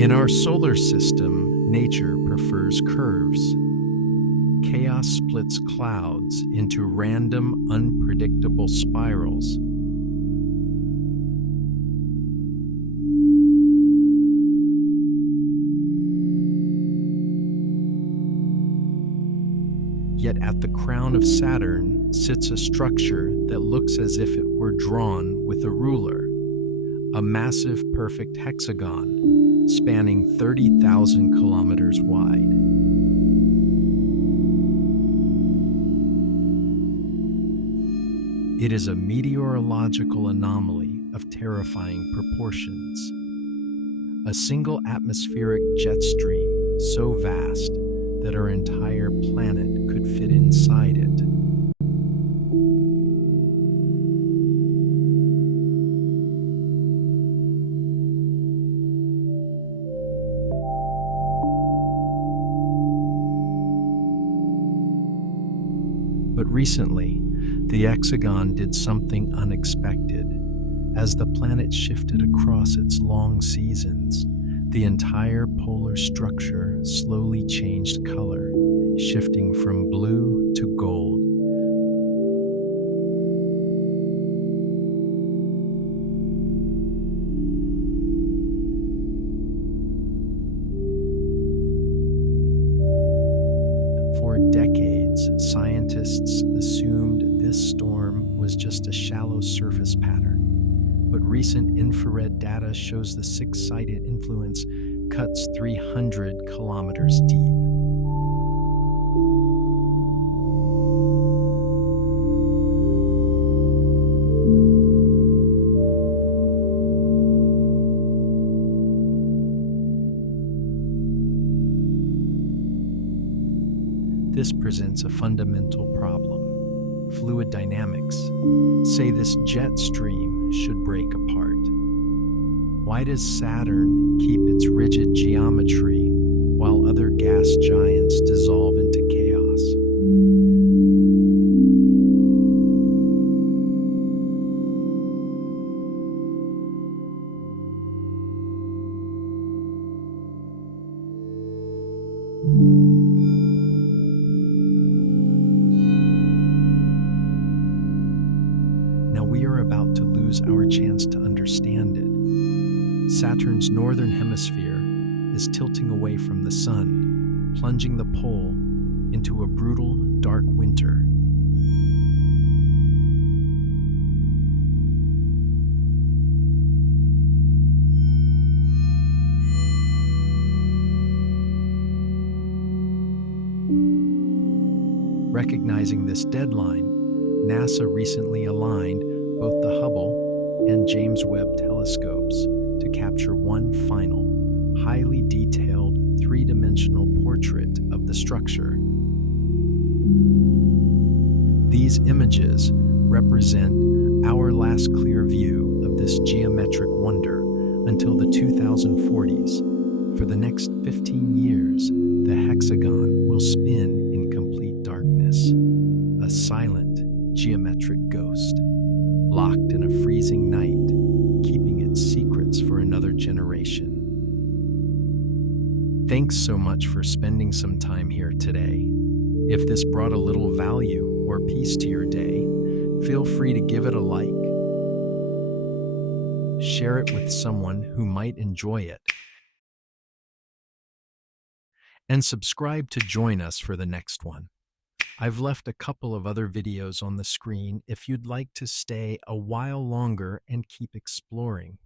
In our solar system, nature prefers curves. Chaos splits clouds into random, unpredictable spirals. Yet at the crown of Saturn sits a structure that looks as if it were drawn with a ruler, a massive perfect hexagon spanning 30,000 kilometers wide. It is a meteorological anomaly of terrifying proportions. A single atmospheric jet stream so vast that our entire planet could fit inside it. But recently, the Hexagon did something unexpected. As the planet shifted across its long seasons, the entire polar structure slowly changed color, shifting from blue to gold. For decades, scientists assumed this storm was just a shallow surface pattern. But recent infrared data shows the six-sided influence cuts 300 kilometers deep. This presents a fundamental problem. Fluid dynamics say this jet stream should break apart. Why does Saturn keep its rigid geometry while other gas giants dissolve into chaos? Now we are about to lose our chance to understand it. Saturn's northern hemisphere is tilting away from the sun, plunging the pole into a brutal, dark winter. Recognizing this deadline, NASA recently aligned both the Hubble and James Webb telescopes to capture one final, highly detailed, three-dimensional portrait of the structure. These images represent our last clear view of this geometric wonder until the 2040s. For the next 15 years, the hexagon will spin in complete darkness, a silent, geometric ghost, locked in a freezing night, keeping its secrets for another generation. Thanks so much for spending some time here today. If this brought a little value or peace to your day, feel free to give it a like. Share it with someone who might enjoy it. And subscribe to join us for the next one. I've left a couple of other videos on the screen if you'd like to stay a while longer and keep exploring.